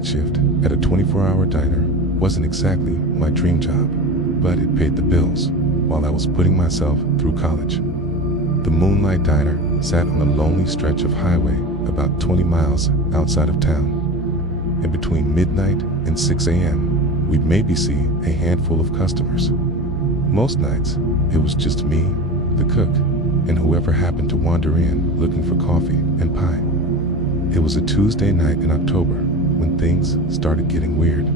night shift at a 24-hour diner wasn't exactly my dream job, but it paid the bills while I was putting myself through college. The Moonlight Diner sat on a lonely stretch of highway about 20 miles outside of town. And between midnight and 6 a.m., we'd maybe see a handful of customers. Most nights, it was just me, the cook, and whoever happened to wander in looking for coffee and pie. It was a Tuesday night in October when things started getting weird.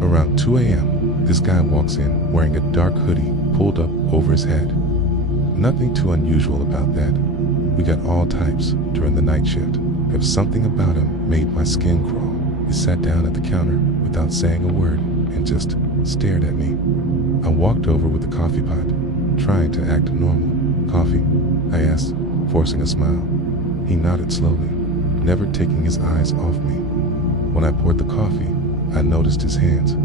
Around 2 a.m., this guy walks in wearing a dark hoodie pulled up over his head. Nothing too unusual about that. We got all types during the night shift. If something about him made my skin crawl, he sat down at the counter without saying a word and just stared at me. I walked over with the coffee pot, trying to act normal. "Coffee?" I asked, forcing a smile. He nodded slowly, never taking his eyes off me. When I poured the coffee, I noticed his hands.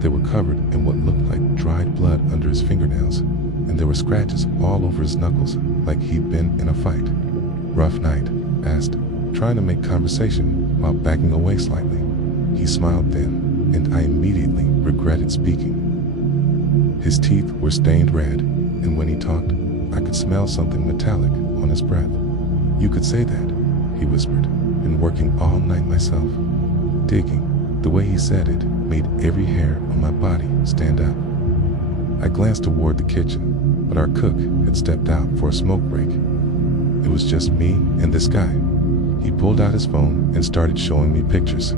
They were covered in what looked like dried blood under his fingernails, and there were scratches all over his knuckles like he'd been in a fight. "Rough night?" I asked, trying to make conversation while backing away slightly. He smiled then, and I immediately regretted speaking. His teeth were stained red, and when he talked, I could smell something metallic on his breath. "You could say that," he whispered. "Been working all night myself." Digging. The way he said it made every hair on my body stand up. I glanced toward the kitchen, but our cook had stepped out for a smoke break. It was just me and this guy. He pulled out his phone and started showing me pictures.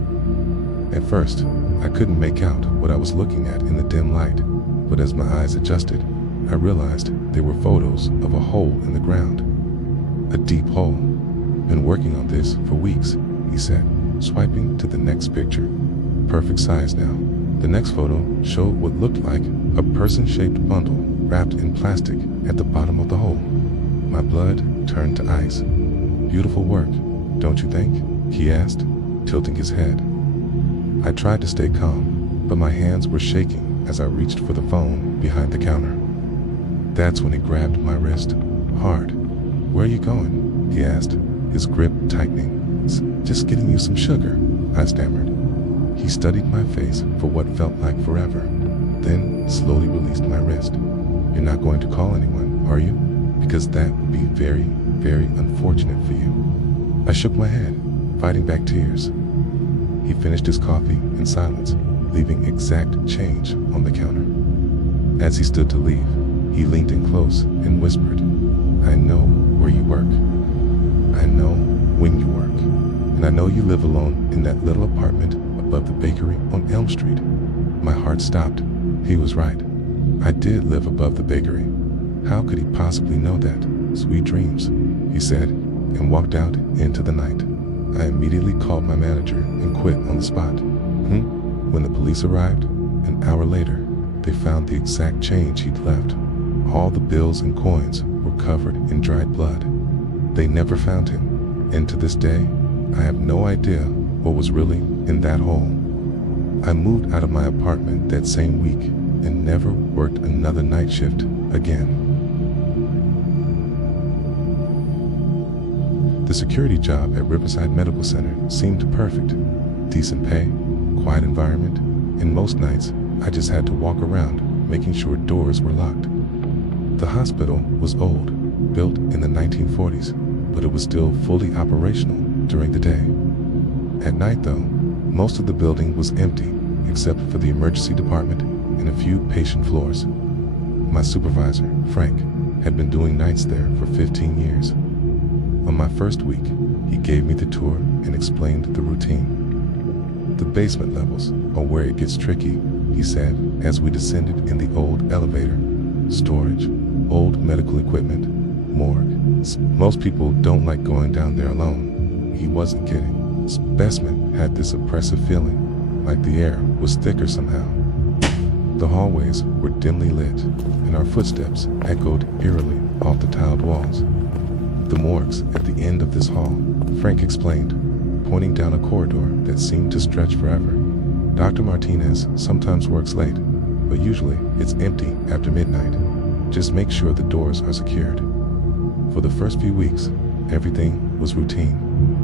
At first, I couldn't make out what I was looking at in the dim light, but as my eyes adjusted, I realized they were photos of a hole in the ground. A deep hole. "Been working on this for weeks," he said, swiping to the next picture. Perfect size now. The next photo showed what looked like a person-shaped bundle wrapped in plastic at the bottom of the hole. My blood turned to ice. "Beautiful work, don't you think?" he asked, tilting his head. I tried to stay calm, but my hands were shaking as I reached for the phone behind the counter. That's when he grabbed my wrist, hard. "Where are you going?" he asked, his grip tightening. "Just getting you some sugar," I stammered. He studied my face for what felt like forever, then slowly released my wrist. "You're not going to call anyone, are you? Because that would be very, very unfortunate for you." I shook my head, fighting back tears. He finished his coffee in silence, leaving exact change on the counter. As he stood to leave, he leaned in close and whispered, "I know where you work. I know when you work. And I know you live alone in that little apartment above the bakery on Elm Street." My heart stopped. He was right. I did live above the bakery. How could he possibly know that? "Sweet dreams," he said, and walked out into the night. I immediately called my manager and quit on the spot. When the police arrived, an hour later, they found the exact change he'd left. All the bills and coins were covered in dried blood. They never found him, and to this day, I have no idea what was really in that hole. I moved out of my apartment that same week and never worked another night shift again. The security job at Riverside Medical Center seemed perfect. Decent pay, quiet environment, and most nights I just had to walk around making sure doors were locked. The hospital was old, built in the 1940s, but it was still fully operational during the day. At night though, most of the building was empty except for the emergency department and a few patient floors. My supervisor, Frank, had been doing nights there for 15 years. On my first week, he gave me the tour and explained the routine. "The basement levels are where it gets tricky," he said as we descended in the old elevator. "Storage, old medical equipment, morgue. Most people don't like going down there alone." He wasn't kidding. Basement had this oppressive feeling, like the air was thicker somehow. The hallways were dimly lit, and our footsteps echoed eerily off the tiled walls. "The morgue's at the end of this hall," Frank explained, pointing down a corridor that seemed to stretch forever. "Dr. Martinez sometimes works late, but usually it's empty after midnight. Just make sure the doors are secured." For the first few weeks, everything was routine.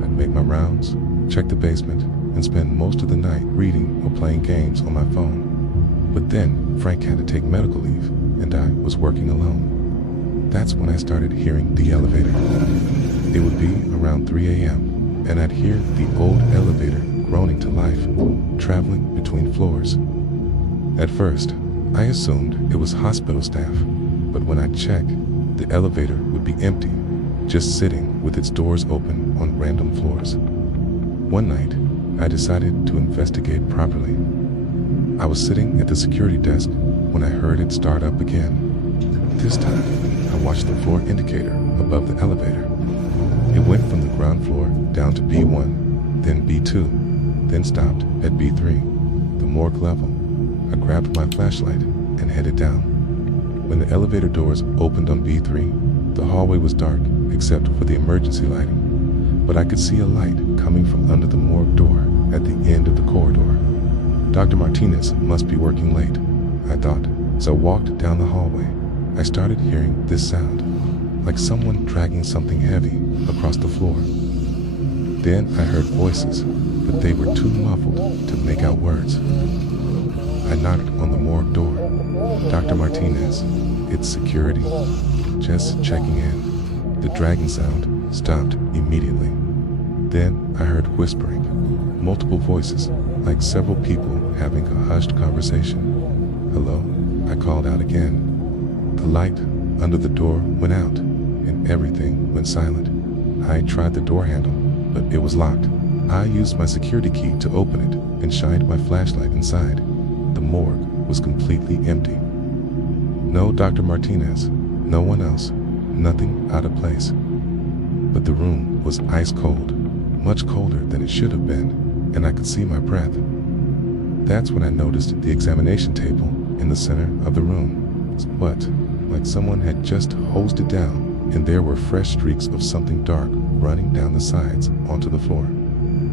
I'd make my rounds, check the basement, and spend most of the night reading or playing games on my phone. But then Frank had to take medical leave, and I was working alone. That's when I started hearing the elevator. It would be around 3 a.m., and I'd hear the old elevator groaning to life, traveling between floors. At first, I assumed it was hospital staff, but when I checked, the elevator would be empty, just sitting with its doors open on random floors. One night, I decided to investigate properly. I was sitting at the security desk when I heard it start up again. This time, I watched the floor indicator above the elevator. It went from the ground floor down to B1, then B2, then stopped at B3, the morgue level. I grabbed my flashlight and headed down. When the elevator doors opened on B3, the hallway was dark except for the emergency lighting, but I could see a light coming from under the morgue door at the end of the corridor. Dr. Martinez must be working late, I thought. As I walked down the hallway, I started hearing this sound, like someone dragging something heavy across the floor. Then I heard voices, but they were too muffled to make out words. I knocked on the morgue door. Dr. Martinez, it's security. Just checking in. The dragging sound stopped immediately. Then I heard whispering, multiple voices, like several people having a hushed conversation. Hello? I called out again. The light under the door went out, and everything went silent. I tried the door handle, but it was locked. I used my security key to open it and shined my flashlight inside. The morgue was completely empty. No Dr. Martinez, no one else, nothing out of place. But the room was ice cold, much colder than it should have been, and I could see my breath. That's when I noticed the examination table in the center of the room. What? Like someone had just hosed it down, and there were fresh streaks of something dark running down the sides onto the floor.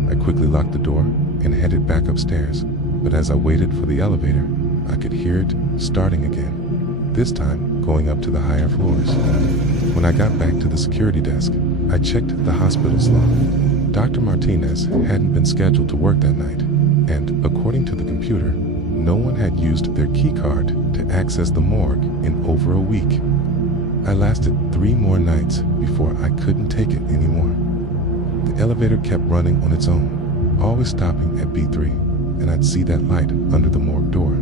I quickly locked the door and headed back upstairs, but as I waited for the elevator, I could hear it starting again, this time going up to the higher floors. When I got back to the security desk, I checked the hospital's log. Dr. Martinez hadn't been scheduled to work that night, and according to the computer, no one had used their key card to access the morgue in over a week. I lasted 3 more nights before I couldn't take it anymore. The elevator kept running on its own, always stopping at B3, and I'd see that light under the morgue door,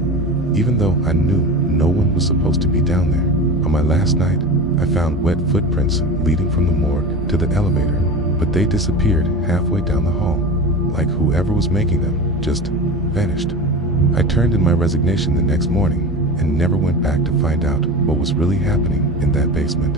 even though I knew no one was supposed to be down there. On my last night, I found wet footprints leading from the morgue to the elevator, but they disappeared halfway down the hall, like whoever was making them just vanished. I turned in my resignation the next morning and never went back to find out what was really happening in that basement.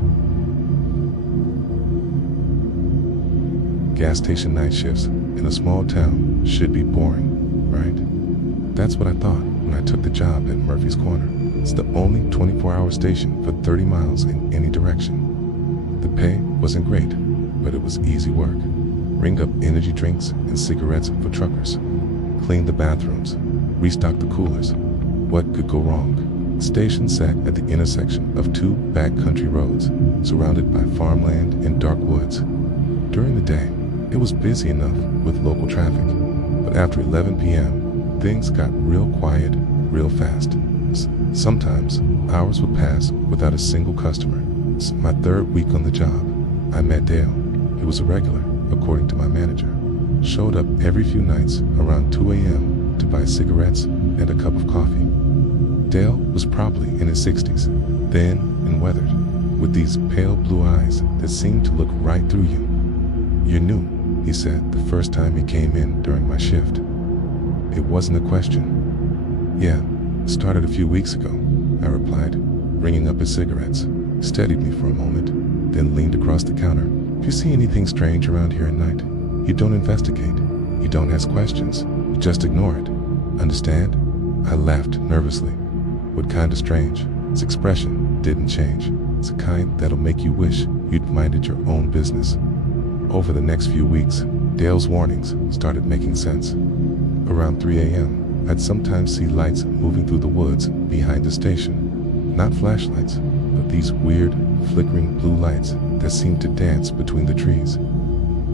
Gas station night shifts in a small town should be boring, right? That's what I thought when I took the job at Murphy's Corner. It's the only 24-hour station for 30 miles in any direction. The pay wasn't great, but it was easy work. Ringed up energy drinks and cigarettes for truckers. Cleaned the bathrooms. Restocked the coolers. What could go wrong? The station sat at the intersection of 2 backcountry roads, surrounded by farmland and dark woods. During the day, it was busy enough with local traffic, but after 11 p.m., things got real quiet real fast. Sometimes, hours would pass without a single customer. My 3rd week on the job, I met Dale. He was a regular, according to my manager. Showed up every few nights around 2 a.m. to buy cigarettes and a cup of coffee. Dale was probably in his 60s, thin and weathered, with these pale blue eyes that seemed to look right through you. "You're new," he said the first time he came in during my shift. It wasn't a question. "Yeah, it started a few weeks ago," I replied, bringing up his cigarettes. Steadied me for a moment, then leaned across the counter. "If you see anything strange around here at night, you don't investigate. You don't ask questions. You just ignore it. Understand?" I laughed nervously. "What kind of strange?" His expression didn't change. It's the kind that'll make you wish you'd minded your own business. Over the next few weeks, Dale's warnings started making sense. Around 3 a.m., I'd sometimes see lights moving through the woods behind the station. Not flashlights, but these weird, flickering blue lights that seemed to dance between the trees.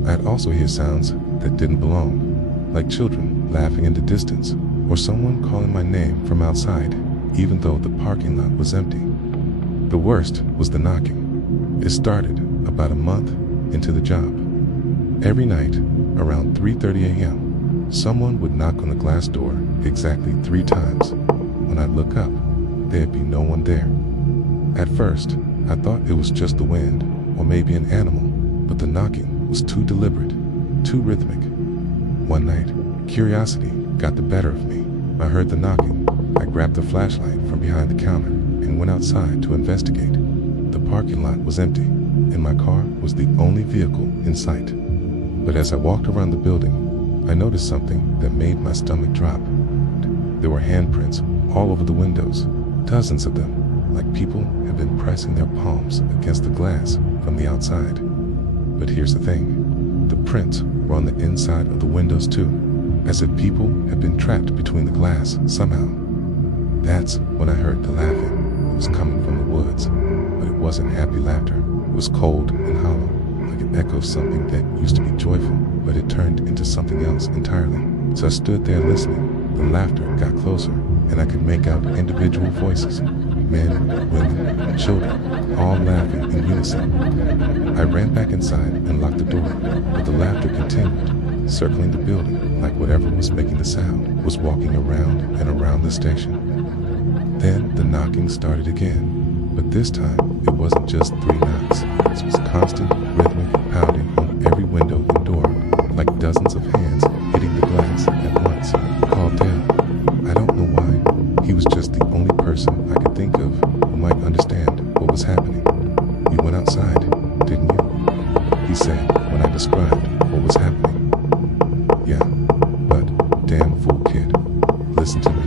I'd also hear sounds that didn't belong, like children laughing in the distance, or someone calling my name from outside, even though the parking lot was empty. The worst was the knocking. It started about a month into the job. Every night, around 3:30 a.m., someone would knock on the glass door exactly 3 times. When I'd look up, there'd be no one there. At first, I thought it was just the wind, or maybe an animal, but the knocking was too deliberate, too rhythmic. One night, curiosity got the better of me. I heard the knocking. I grabbed the flashlight from behind the counter and went outside to investigate. The parking lot was empty, and my car was the only vehicle in sight. But as I walked around the building, I noticed something that made my stomach drop. There were handprints all over the windows, dozens of them, like people had been pressing their palms against the glass from the outside. But here's the thing, the prints were on the inside of the windows too, as if people had been trapped between the glass somehow. That's when I heard the laughing. It was coming from the woods, but it wasn't happy laughter. It was cold and hollow, like an echo of something that used to be joyful, but it turned into something else entirely. So I stood there listening. The laughter got closer, and I could make out individual voices. Men, women, children, all laughing in unison. I ran back inside and locked the door, but the laughter continued, circling the building like whatever was making the sound was walking around and around the station. Then the knocking started again, but this time it wasn't just 3 knocks. It was constant, rhythmic pounding on every window and door, like dozens of hands hitting the glass at once. I called Dale. I don't know why. He was just the only person I could think of who might understand what was happening. You went outside, didn't you? He said when I described what was happening. Yeah, but damn fool kid. Listen to me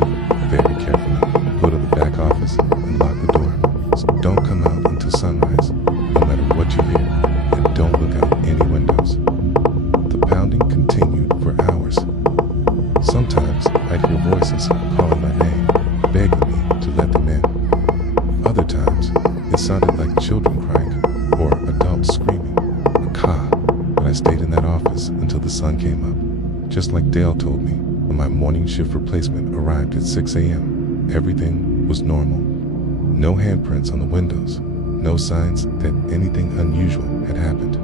very carefully. Go to the back office and lock the door. So don't come out until sunrise, no matter what you hear, and don't look out any windows. The pounding continued for hours. Sometimes I'd hear voices calling my name, begging me to let them in. Other times, it sounded like children crying or adults screaming. A caw, but I stayed in that office until the sun came up. Just like Dale told me, when my morning shift replacement arrived at 6 a.m., everything was normal. No handprints on the windows, no signs that anything unusual had happened.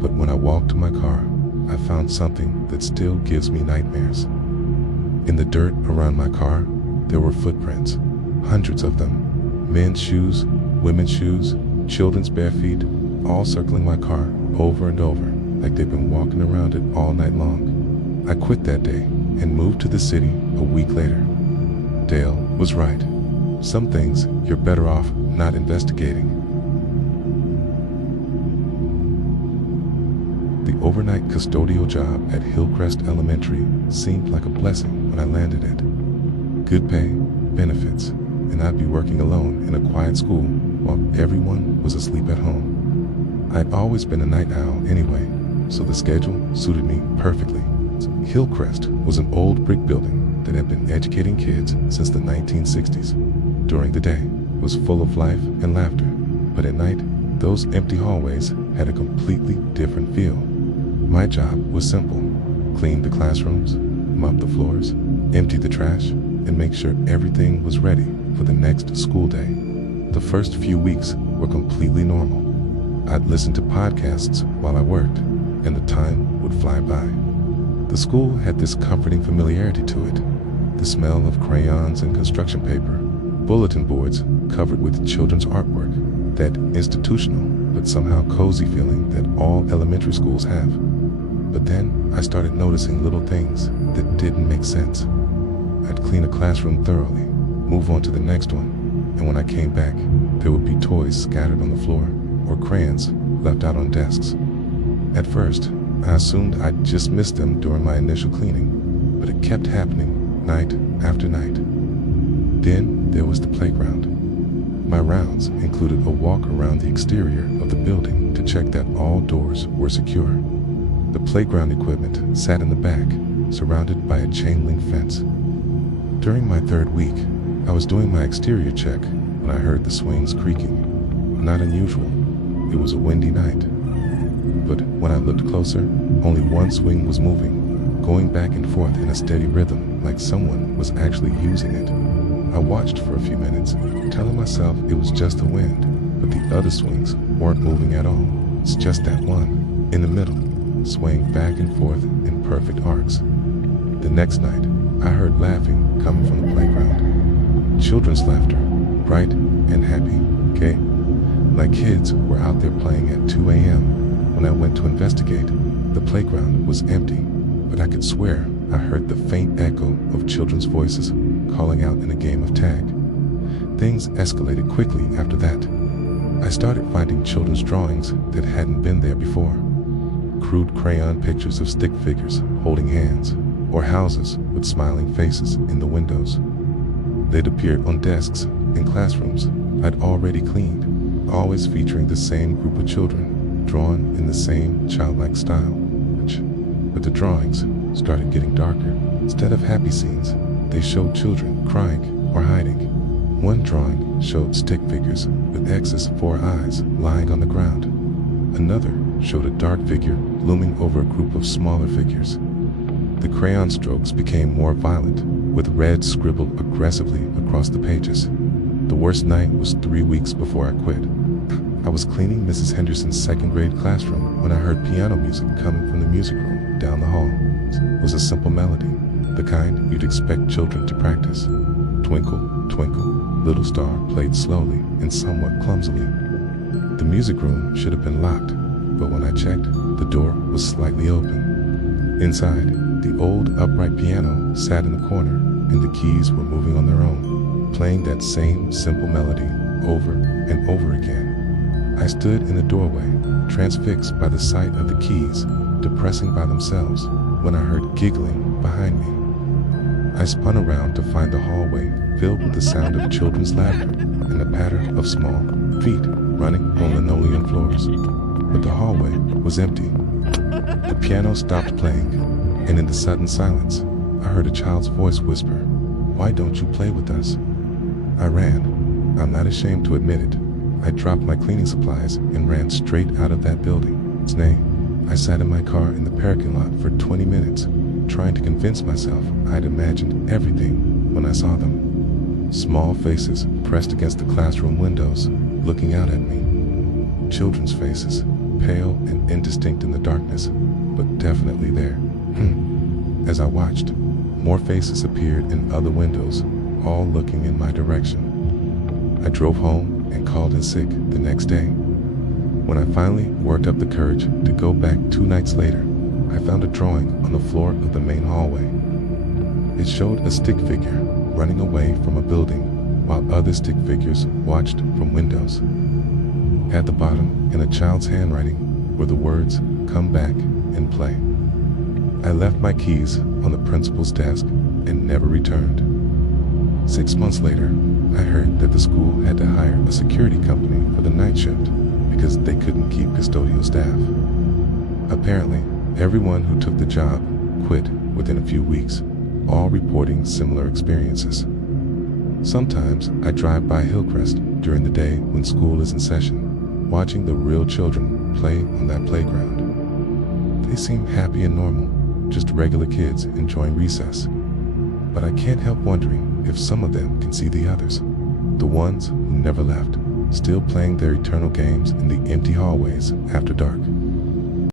But when I walked to my car, I found something that still gives me nightmares. In the dirt around my car, there were footprints, hundreds of them. Men's shoes, women's shoes, children's bare feet, all circling my car over and over, like they've been walking around it all night long. I quit that day and moved to the city a week later. Dale was right. Some things you're better off not investigating. The overnight custodial job at Hillcrest Elementary seemed like a blessing when I landed it. Good pay, benefits, and I'd be working alone in a quiet school while everyone was asleep at home. I'd always been a night owl anyway, so the schedule suited me perfectly. Hillcrest was an old brick building that had been educating kids since the 1960s. During the day, it was full of life and laughter, but at night, those empty hallways had a completely different feel. My job was simple: clean the classrooms, mop the floors, empty the trash, and make sure everything was ready for the next school day. The first few weeks were completely normal. I'd listen to podcasts while I worked, and the time would fly by. The school had this comforting familiarity to it. The smell of crayons and construction paper, bulletin boards covered with children's artwork, that institutional but somehow cozy feeling that all elementary schools have. But then I started noticing little things that didn't make sense. I'd clean a classroom thoroughly, move on to the next one, and when I came back, there would be toys scattered on the floor or crayons left out on desks. At first, I assumed I'd just missed them during my initial cleaning, but it kept happening night after night. Then there was the playground. My rounds included a walk around the exterior of the building to check that all doors were secure. The playground equipment sat in the back, surrounded by a chain link fence. During my 3rd week, I was doing my exterior check when I heard the swings creaking. Not unusual. It was a windy night. but when I looked closer, only one swing was moving, going back and forth in a steady rhythm like someone was actually using it. I watched for a few minutes, telling myself it was just the wind, but the other swings weren't moving at all. It's just that one, in the middle, swaying back and forth in perfect arcs. The next night, I heard laughing coming from the playground. Children's laughter, bright and happy, gay. Like kids were out there playing at 2 a.m. When I went to investigate, the playground was empty, but I could swear I heard the faint echo of children's voices calling out in a game of tag. Things escalated quickly after that. I started finding children's drawings that hadn't been there before. Crude crayon pictures of stick figures holding hands, or houses with smiling faces in the windows. They'd appeared on desks in classrooms I'd already cleaned, always featuring the same group of children, drawn in the same childlike style. But the drawings started getting darker. Instead of happy scenes, they showed children crying or hiding. One drawing showed stick figures with X's 4 eyes lying on the ground. Another showed a dark figure looming over a group of smaller figures. The crayon strokes became more violent, with red scribbled aggressively across the pages. The worst night was 3 weeks before I quit. I was cleaning Mrs. Henderson's second grade classroom when I heard piano music coming from the music room down the hall. It was a simple melody, the kind you'd expect children to practice. Twinkle, twinkle, little star played slowly and somewhat clumsily. The music room should have been locked, but when I checked, the door was slightly open. Inside, the old upright piano sat in the corner, and the keys were moving on their own, playing that same simple melody over and over again. I stood in the doorway, transfixed by the sight of the keys depressing by themselves, when I heard giggling behind me. I spun around to find the hallway filled with the sound of children's laughter and the patter of small feet running on linoleum floors. But the hallway was empty. The piano stopped playing, and in the sudden silence, I heard a child's voice whisper, "Why don't you play with us?" I ran. I'm not ashamed to admit it. I dropped my cleaning supplies and ran straight out of that building. I sat in my car in the parking lot for 20 minutes, trying to convince myself I'd imagined everything when I saw them. Small faces pressed against the classroom windows, looking out at me. Children's faces, pale and indistinct in the darkness, but definitely there. As I watched, more faces appeared in other windows, all looking in my direction. I drove home and called in sick the next day. When I finally worked up the courage to go back 2 nights later, I found a drawing on the floor of the main hallway. It showed a stick figure running away from a building, while other stick figures watched from windows. At the bottom, in a child's handwriting, were the words, "Come back and play." I left my keys on the principal's desk and never returned. 6 months later, I heard that the school had to hire a security company for the night shift because they couldn't keep custodial staff. Apparently, everyone who took the job quit within a few weeks, all reporting similar experiences. Sometimes I drive by Hillcrest during the day when school is in session, watching the real children play on that playground. They seem happy and normal, just regular kids enjoying recess. But I can't help wondering if some of them can see the others, the ones who never left, still playing their eternal games in the empty hallways after dark.